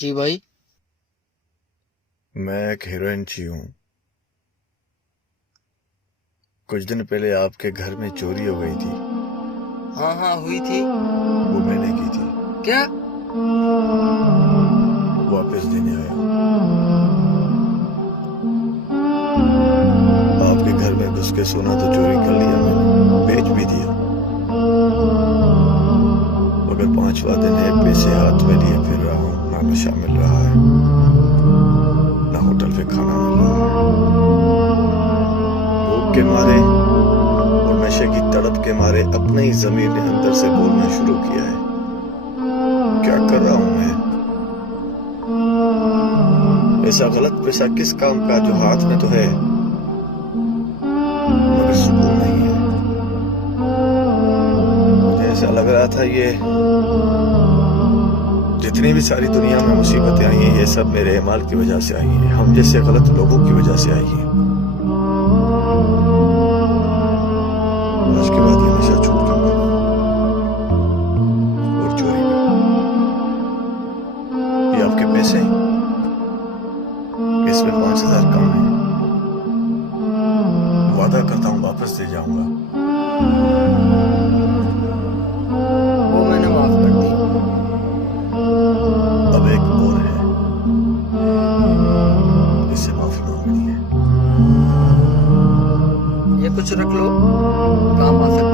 جی بھائی. میں ایک ہیروئن چی ہوں. کچھ دن پہلے آپ کے گھر میں چوری ہو گئی تھی. ہاں ہوئی تھی. وہ میں نے کی تھی. کیا؟ واپس دینے آیا ہوں. آپ کے گھر میں گھس کے سونا تو چوری کر لیا میں نے، بیچ بھی دیا، مگر 5واں دن ہے پیسے ہاتھ میں لیے پھر رہا ہوں. نہ نشہ مل رہا ہے، نہ ہوٹل پہ کھانا مل رہا ہے. بھوک کے مارے اور نشے کی تڑپ کے مارے اپنے ہی ضمیر نے اندر سے بولنا شروع کیا ہے، کیا کر رہا ہوں میں؟ ایسا غلط پیسہ کس کام کا جو ہاتھ میں تو ہے مگر سکون نہیں ہے. مجھے ایسا لگ رہا تھا یہ جتنی بھی ساری دنیا میں مصیبتیں آئی ہیں یہ سب میرے اعمال کی وجہ سے آئی ہیں، ہم جیسے غلط لوگوں کی وجہ سے آئی ہیں. آج کے بعد یہ نشہ چھوڑ دوں گا اور چوری بھی. یہ آپ کے پیسے ہیں، اس میں 5000 کم ہیں. وعدہ کرتا ہوں واپس دے جاؤں گا. وہ میں نے معاف کر دی. اب ایک اور ہے، اس سے معافی مانگنی ہے. یہ کچھ رکھ لو، کام آ سکتا